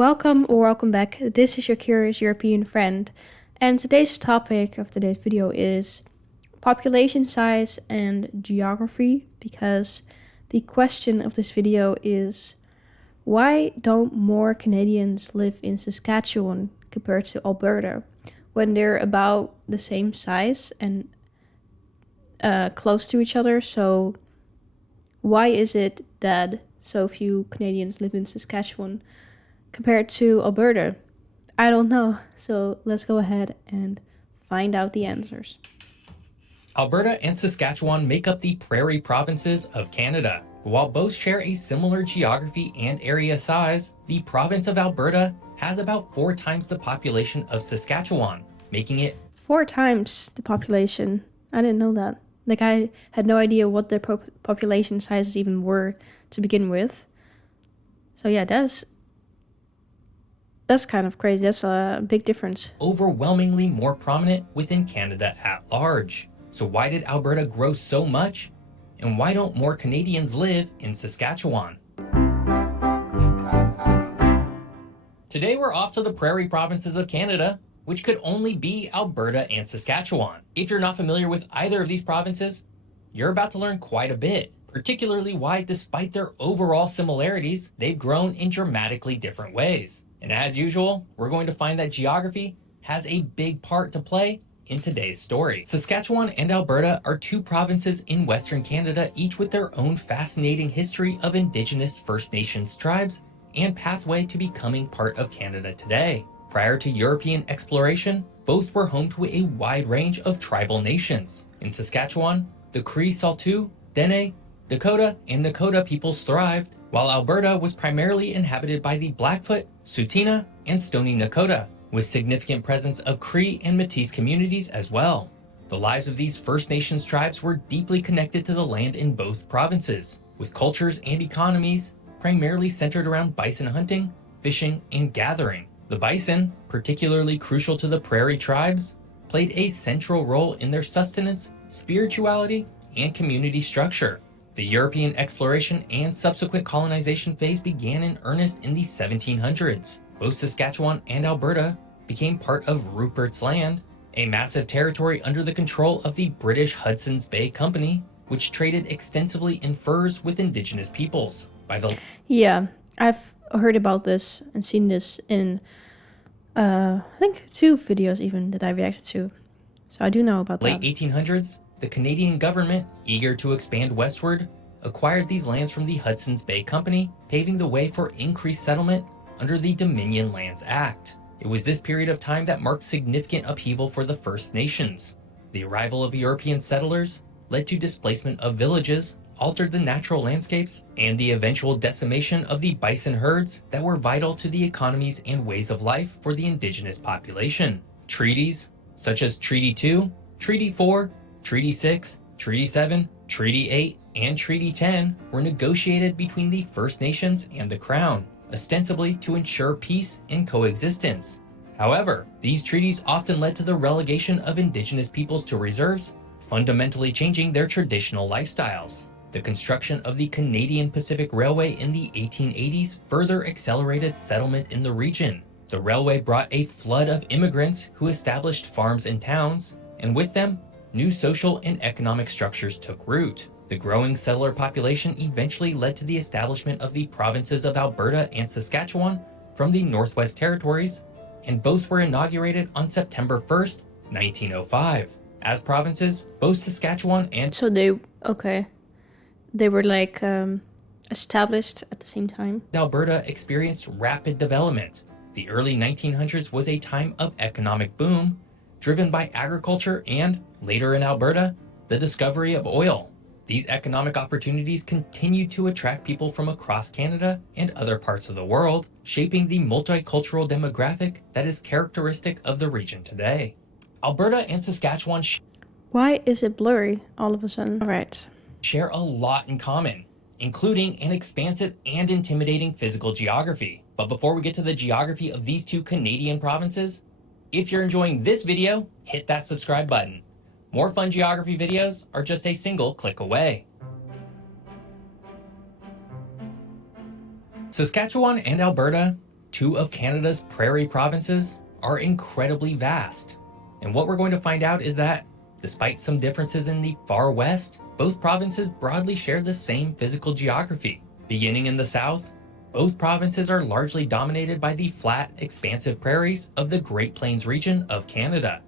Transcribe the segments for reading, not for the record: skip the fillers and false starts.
Welcome or welcome back. This is your curious European friend, and today's topic of today's video is population size and geography, because the question of this video is, why don't more Canadians live in Saskatchewan compared to Alberta when they're about the same size and close to each other? So why is it that so few Canadians live in Saskatchewan compared to Alberta? I don't know. So let's go ahead and find out the answers. Alberta and Saskatchewan make up the prairie provinces of Canada. While both share a similar geography and area size, the province of Alberta has about 4 times the population of Saskatchewan, making it 4 times the population. I didn't know that. Like, I had no idea what their population sizes even were to begin with. So yeah, that's kind of crazy. That's a big difference. overwhelmingly more prominent within Canada at large. So why did Alberta grow so much? And why don't more Canadians live in Saskatchewan? Today we're off to the prairie provinces of Canada, which could only be Alberta and Saskatchewan. If you're not familiar with either of these provinces, you're about to learn quite a bit, particularly why, despite their overall similarities, they've grown in dramatically different ways. And as usual, we're going to find that geography has a big part to play in today's story. Saskatchewan and Alberta are 2 provinces in Western Canada, each with their own fascinating history of Indigenous First Nations tribes and pathway to becoming part of Canada today. Prior to European exploration, both were home to a wide range of tribal nations. In Saskatchewan, the Cree, Saulteaux, Dene, Dakota, and Nakota peoples thrived, while Alberta was primarily inhabited by the Blackfoot, Tsuut'ina, and Stoney Nakoda, with significant presence of Cree and Métis communities as well. The lives of these First Nations tribes were deeply connected to the land in both provinces, with cultures and economies primarily centered around bison hunting, fishing, and gathering. The bison, particularly crucial to the prairie tribes, played a central role in their sustenance, spirituality, and community structure. The European exploration and subsequent colonization phase began in earnest in the 1700s. Both Saskatchewan and Alberta became part of Rupert's Land, a massive territory under the control of the British Hudson's Bay Company, which traded extensively in furs with Indigenous peoples. Yeah, I've heard about this and seen this in, I think 2 videos even that I reacted to. So I do know about late that. 1800s, the Canadian government, eager to expand westward, acquired these lands from the Hudson's Bay Company, paving the way for increased settlement under the Dominion Lands Act. It was this period of time that marked significant upheaval for the First Nations. The arrival of European settlers led to displacement of villages, altered the natural landscapes, and the eventual decimation of the bison herds that were vital to the economies and ways of life for the Indigenous population. Treaties, such as Treaty 2, Treaty 4, Treaty 6, Treaty 7, Treaty 8, and Treaty 10 were negotiated between the First Nations and the Crown, ostensibly to ensure peace and coexistence. However, these treaties often led to the relegation of Indigenous peoples to reserves, fundamentally changing their traditional lifestyles. The construction of the Canadian Pacific Railway in the 1880s further accelerated settlement in the region. The railway brought a flood of immigrants who established farms and towns, and with them, new social and economic structures took root. The growing settler population eventually led to the establishment of the provinces of Alberta and Saskatchewan from the Northwest Territories, and both were inaugurated on September 1st, 1905. As provinces, both Saskatchewan and So they were like established at the same time. Alberta experienced rapid development. The early 1900s was a time of economic boom, driven by agriculture and, later in Alberta, the discovery of oil. These economic opportunities continued to attract people from across Canada and other parts of the world, shaping the multicultural demographic that is characteristic of the region today. Alberta and Saskatchewan Why is it blurry all of a sudden? All right. share a lot in common, including an expansive and intimidating physical geography. But before we get to the geography of these 2 Canadian provinces, if you're enjoying this video, hit that subscribe button. More fun geography videos are just a single click away. Saskatchewan and Alberta Two of Canada's prairie provinces are incredibly vast. And what we're going to find out is that, despite some differences in the far west, both provinces broadly share the same physical geography. Beginning in the south, both provinces are largely dominated by the flat, expansive prairies of the Great Plains region of Canada.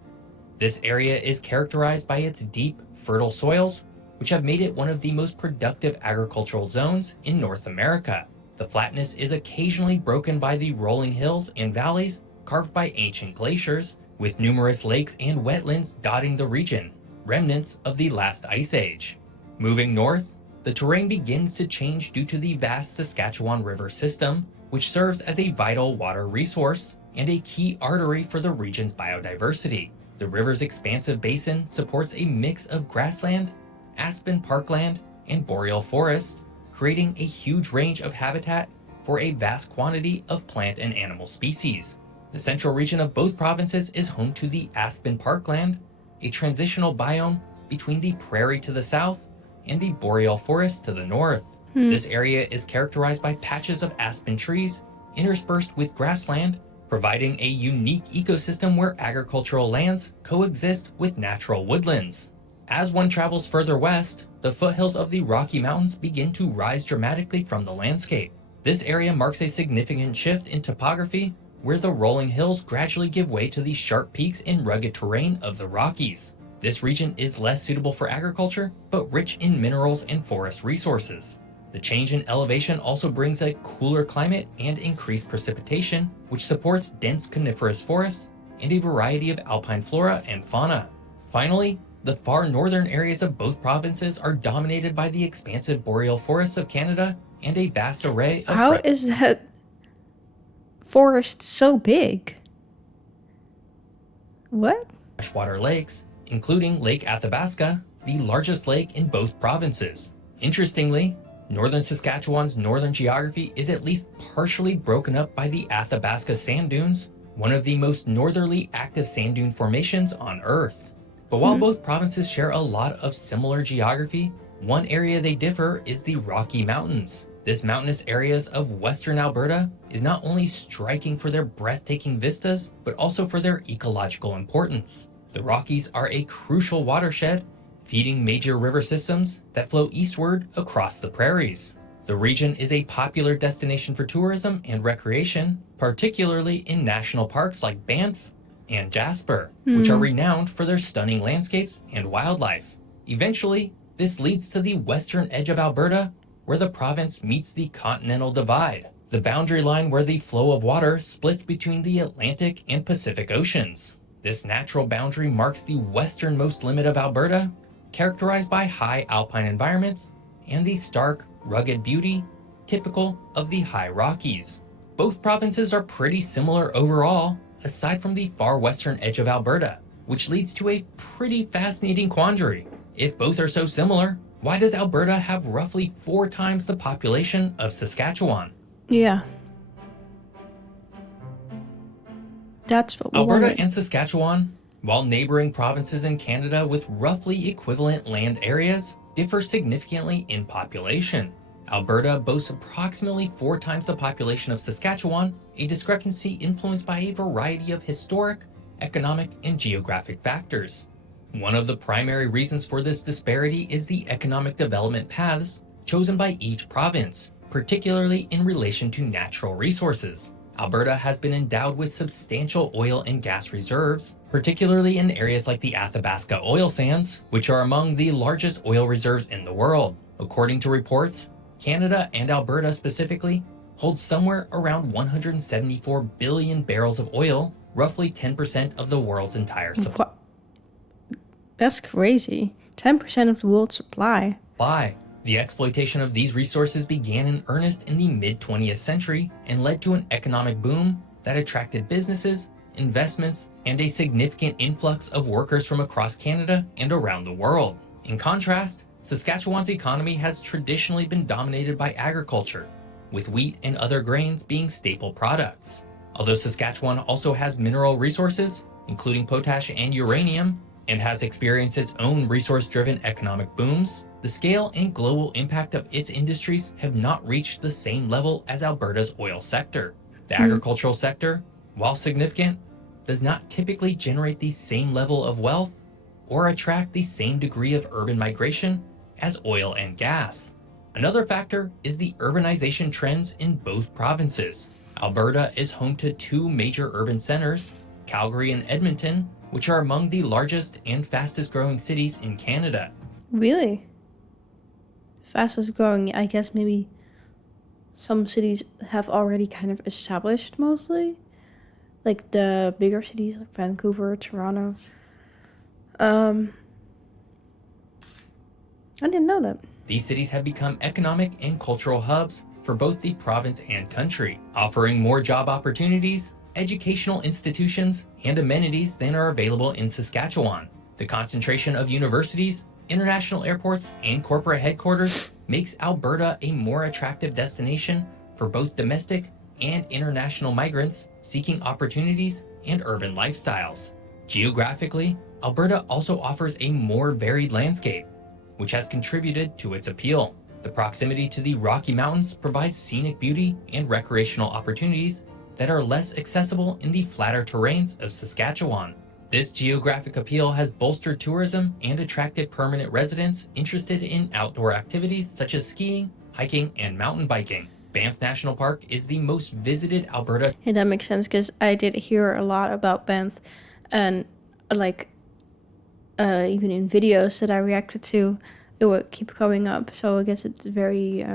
This area is characterized by its deep, fertile soils, which have made it one of the most productive agricultural zones in North America. The flatness is occasionally broken by the rolling hills and valleys carved by ancient glaciers, with numerous lakes and wetlands dotting the region, remnants of the last ice age. Moving north, the terrain begins to change due to the vast Saskatchewan River system, which serves as a vital water resource and a key artery for the region's biodiversity. The river's expansive basin supports a mix of grassland, aspen parkland, and boreal forest, creating a huge range of habitat for a vast quantity of plant and animal species. The central region of both provinces is home to the aspen parkland, a transitional biome between the prairie to the south and the boreal forest to the north. This area is characterized by patches of aspen trees interspersed with grassland, providing a unique ecosystem where agricultural lands coexist with natural woodlands. As one travels further west, the foothills of the Rocky Mountains begin to rise dramatically from the landscape. This area marks a significant shift in topography, where the rolling hills gradually give way to the sharp peaks and rugged terrain of the Rockies. This region is less suitable for agriculture, but rich in minerals and forest resources. The change in elevation also brings a cooler climate and increased precipitation, which supports dense coniferous forests and a variety of alpine flora and fauna. Finally, the far northern areas of both provinces are dominated by the expansive boreal forests of Canada and a vast array of How is that forest so big? What? freshwater lakes, including Lake Athabasca, the largest lake in both provinces. Interestingly, northern Saskatchewan's northern geography is at least partially broken up by the Athabasca sand dunes, one of the most northerly active sand dune formations on Earth. But while both provinces share a lot of similar geography, one area they differ is the Rocky Mountains. This mountainous areas of western Alberta is not only striking for their breathtaking vistas, but also for their ecological importance. The Rockies are a crucial watershed, feeding major river systems that flow eastward across the prairies. The region is a popular destination for tourism and recreation, particularly in national parks like Banff and Jasper, which are renowned for their stunning landscapes and wildlife. Eventually, this leads to the western edge of Alberta, where the province meets the continental divide, the boundary line where the flow of water splits between the Atlantic and Pacific Oceans. This natural boundary marks the westernmost limit of Alberta, characterized by high alpine environments and the stark, rugged beauty typical of the high Rockies. Both provinces are pretty similar overall, aside from the far western edge of Alberta, which leads to a pretty fascinating quandary. If both are so similar, why does Alberta have roughly 4 times the population of Saskatchewan? Yeah. That's what we Alberta wanted. and Saskatchewan, while neighboring provinces in Canada with roughly equivalent land areas, differ significantly in population. Alberta boasts approximately 4 times the population of Saskatchewan, a discrepancy influenced by a variety of historic, economic, and geographic factors. One of the primary reasons for this disparity is the economic development paths chosen by each province, particularly in relation to natural resources. Alberta has been endowed with substantial oil and gas reserves, particularly in areas like the Athabasca oil sands, which are among the largest oil reserves in the world. According to reports, Canada and Alberta specifically hold somewhere around 174 billion barrels of oil, roughly 10% of the world's entire supply. That's crazy. 10% of the world's supply. The exploitation of these resources began in earnest in the mid-20th century and led to an economic boom that attracted businesses, investments, and a significant influx of workers from across Canada and around the world. In contrast, Saskatchewan's economy has traditionally been dominated by agriculture, with wheat and other grains being staple products. Although Saskatchewan also has mineral resources, including potash and uranium, and has experienced its own resource-driven economic booms, the scale and global impact of its industries have not reached the same level as Alberta's oil sector. The agricultural sector, while significant, does not typically generate the same level of wealth or attract the same degree of urban migration as oil and gas. Another factor is the urbanization trends in both provinces. Alberta is home to two major urban centers, Calgary and Edmonton, which are among the largest and fastest growing cities in Canada. Really? Fastest growing, I guess maybe some cities have already kind of established mostly. Like the bigger cities like Vancouver, Toronto. I didn't know that. These cities have become economic and cultural hubs for both the province and country, offering more job opportunities, educational institutions, and amenities than are available in Saskatchewan. The concentration of universities, international airports, and corporate headquarters makes Alberta a more attractive destination for both domestic and international migrants seeking opportunities and urban lifestyles. Geographically, Alberta also offers a more varied landscape, which has contributed to its appeal. The proximity to the Rocky Mountains provides scenic beauty and recreational opportunities that are less accessible in the flatter terrains of Saskatchewan. This geographic appeal has bolstered tourism and attracted permanent residents interested in outdoor activities such as skiing, hiking, and mountain biking. Banff National Park is the most visited Alberta. Yeah, that makes sense because I did hear a lot about Banff, and like even in videos that I reacted to, it would keep coming up. So I guess it's very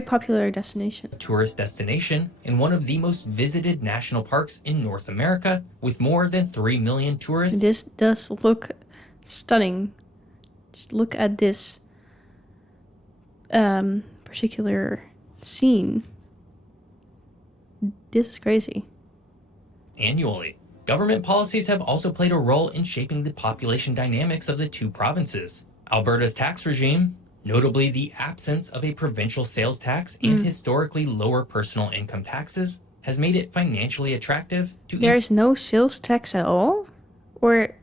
popular destination. Tourist destination and one of the most visited national parks in North America, with more than 3 million tourists. This does look stunning. Just look at this particular scene. This is crazy. Annually. Government policies have also played a role in shaping the population dynamics of the two provinces. Alberta's tax regime, notably the absence of a provincial sales tax and historically lower personal income taxes, has made it financially attractive to There's no sales tax at all? Or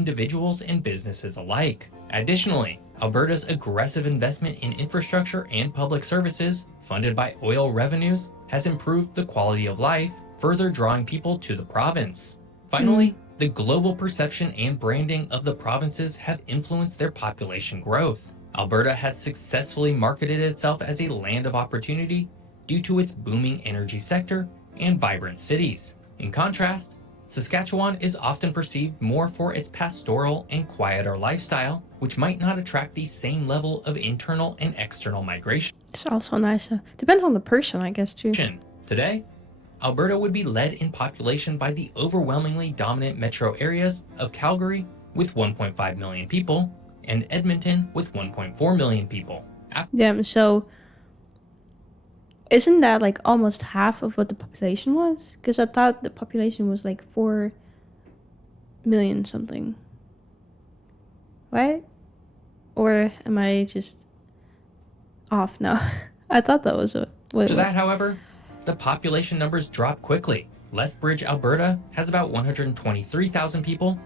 individuals and businesses alike. Additionally, Alberta's aggressive investment in infrastructure and public services, funded by oil revenues, has improved the quality of life, further drawing people to the province. Finally, the global perception and branding of the provinces have influenced their population growth. Alberta has successfully marketed itself as a land of opportunity due to its booming energy sector and vibrant cities. In contrast, Saskatchewan is often perceived more for its pastoral and quieter lifestyle, which might not attract the same level of internal and external migration. it's also nice. Depends on the person, I guess, too. Today, Alberta would be led in population by the overwhelmingly dominant metro areas of Calgary with 1.5 million people and Edmonton with 1.4 million people. Yeah, so isn't that like almost half of what the population was? Because I thought the population was like 4 million something. Right? Or am I just off now? I thought that was what it was. After that, however, the population numbers drop quickly. Lethbridge, Alberta has about 123,000 people,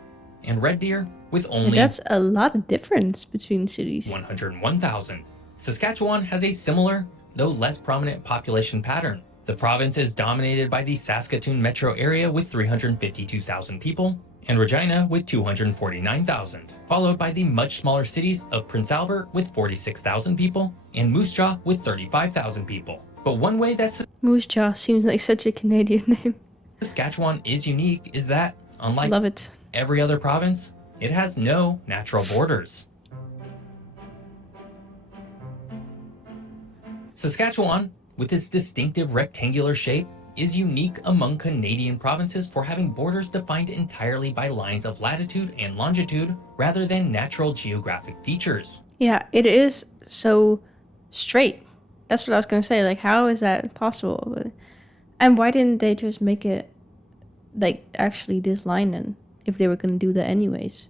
and Red Deer with only That's a lot of difference between cities. 101,000. Saskatchewan has a similar, though less prominent population pattern. The province is dominated by the Saskatoon metro area with 352,000 people, and Regina with 249,000, followed by the much smaller cities of Prince Albert with 46,000 people, and Moose Jaw with 35,000 people. But one way that Moose Jaw seems like such a Canadian name. Saskatchewan is unique is that, unlike Love it. every other province, it has no natural borders. Saskatchewan, with its distinctive rectangular shape, is unique among Canadian provinces for having borders defined entirely by lines of latitude and longitude rather than natural geographic features. Yeah, it is so straight. That's what I was going to say. Like, how is that possible? And why didn't they just make it, like, actually this line then, if they were going to do that anyways?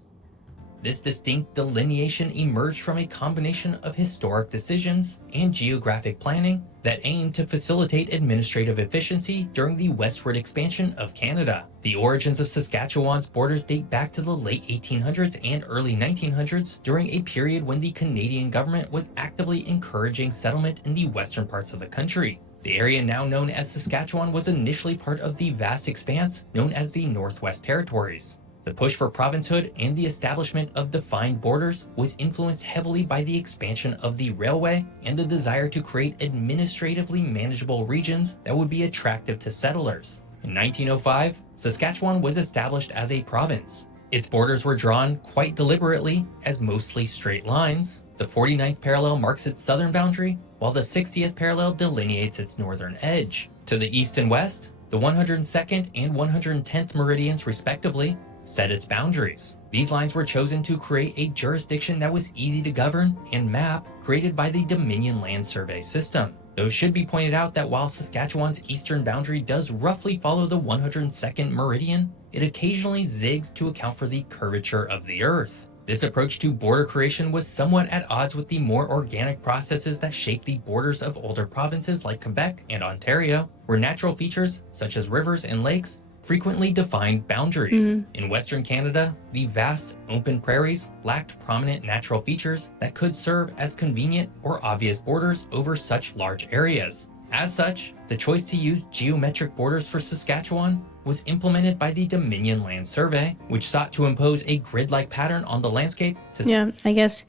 This distinct delineation emerged from a combination of historic decisions and geographic planning that aimed to facilitate administrative efficiency during the westward expansion of Canada. The origins of Saskatchewan's borders date back to the late 1800s and early 1900s, during a period when the Canadian government was actively encouraging settlement in the western parts of the country. The area now known as Saskatchewan was initially part of the vast expanse known as the Northwest Territories. The push for provincehood and the establishment of defined borders was influenced heavily by the expansion of the railway and the desire to create administratively manageable regions that would be attractive to settlers. In 1905, Saskatchewan was established as a province. Its borders were drawn quite deliberately as mostly straight lines. The 49th parallel marks its southern boundary, while the 60th parallel delineates its northern edge. To the east and west, the 102nd and 110th meridians respectively set its boundaries. These lines were chosen to create a jurisdiction that was easy to govern and map, created by the Dominion Land Survey system. Though it should be pointed out that while Saskatchewan's eastern boundary does roughly follow the 102nd meridian, it occasionally zigs to account for the curvature of the Earth. This approach to border creation was somewhat at odds with the more organic processes that shaped the borders of older provinces like Quebec and Ontario, where natural features, such as rivers and lakes, frequently defined boundaries. In Western Canada, the vast open prairies lacked prominent natural features that could serve as convenient or obvious borders over such large areas. As such, the choice to use geometric borders for Saskatchewan was implemented by the Dominion Land Survey, which sought to impose a grid-like pattern on the landscape Yeah, I guess.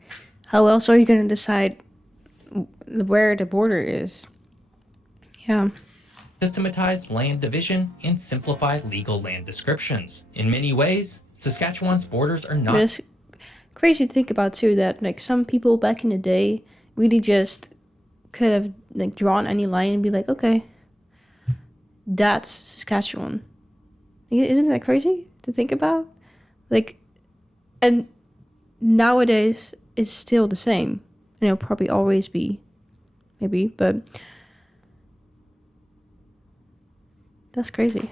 How else are you going to decide where the border is? Yeah. systematize land division and simplify legal land descriptions. In many ways, Saskatchewan's borders are not... It's crazy to think about too that like some people back in the day really just could have like drawn any line and be like, okay, that's Saskatchewan. Isn't that crazy to think about? Like, and nowadays it's still the same, and it'll probably always be, maybe, but that's crazy.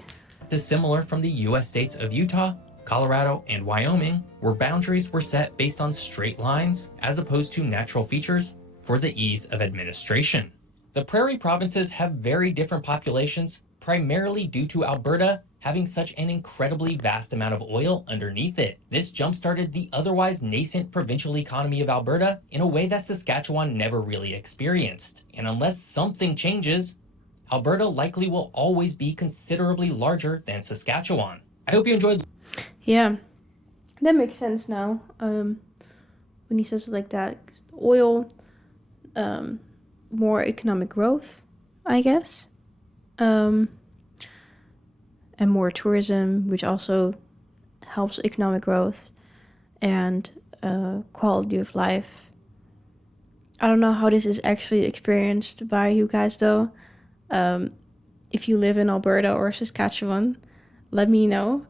Dissimilar from the U.S. states of Utah, Colorado, and Wyoming, where boundaries were set based on straight lines as opposed to natural features for the ease of administration. The prairie provinces have very different populations, primarily due to Alberta having such an incredibly vast amount of oil underneath it. This jump-started the otherwise nascent provincial economy of Alberta in a way that Saskatchewan never really experienced. And unless something changes, Alberta likely will always be considerably larger than Saskatchewan. I hope you enjoyed. Yeah, that makes sense now. When he says it like that, oil, more economic growth, I guess, and more tourism, which also helps economic growth and quality of life. I don't know how this is actually experienced by you guys though. If you live in Alberta or Saskatchewan, let me know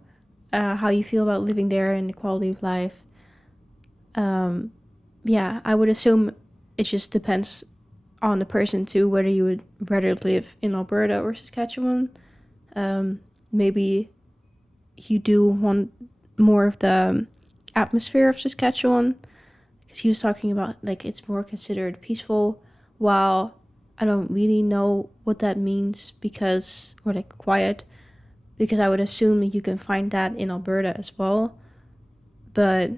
how you feel about living there and the quality of life. Yeah, I would assume it just depends on the person too, whether you would rather live in Alberta or Saskatchewan. Maybe you do want more of the atmosphere of Saskatchewan, because he was talking about like it's more considered peaceful, while I don't really know what that means because, or like quiet, because I would assume that you can find that in Alberta as well. But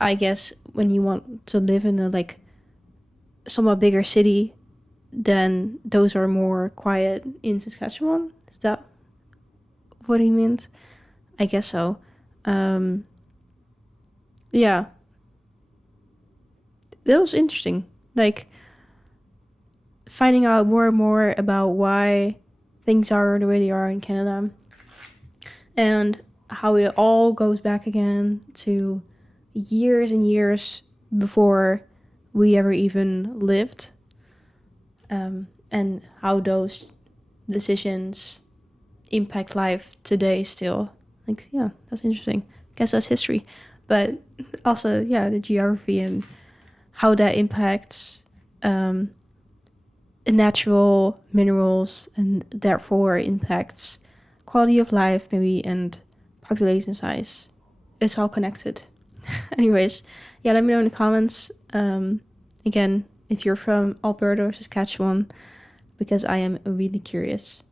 I guess when you want to live in a like somewhat bigger city, then those are more quiet in Saskatchewan. Is that what he meant? I guess so. Yeah. That was interesting. Like, finding out more and more about why things are the way they are in Canada, and how it all goes back again to years and years before we ever even lived, and how those decisions impact life today still. Like, yeah, that's interesting. I guess that's history. But also, yeah, the geography and how that impacts natural minerals and therefore impacts quality of life maybe and population size. It's all connected. Anyways, yeah, let me know in the comments. Again, if you're from Alberta or Saskatchewan, because I am really curious.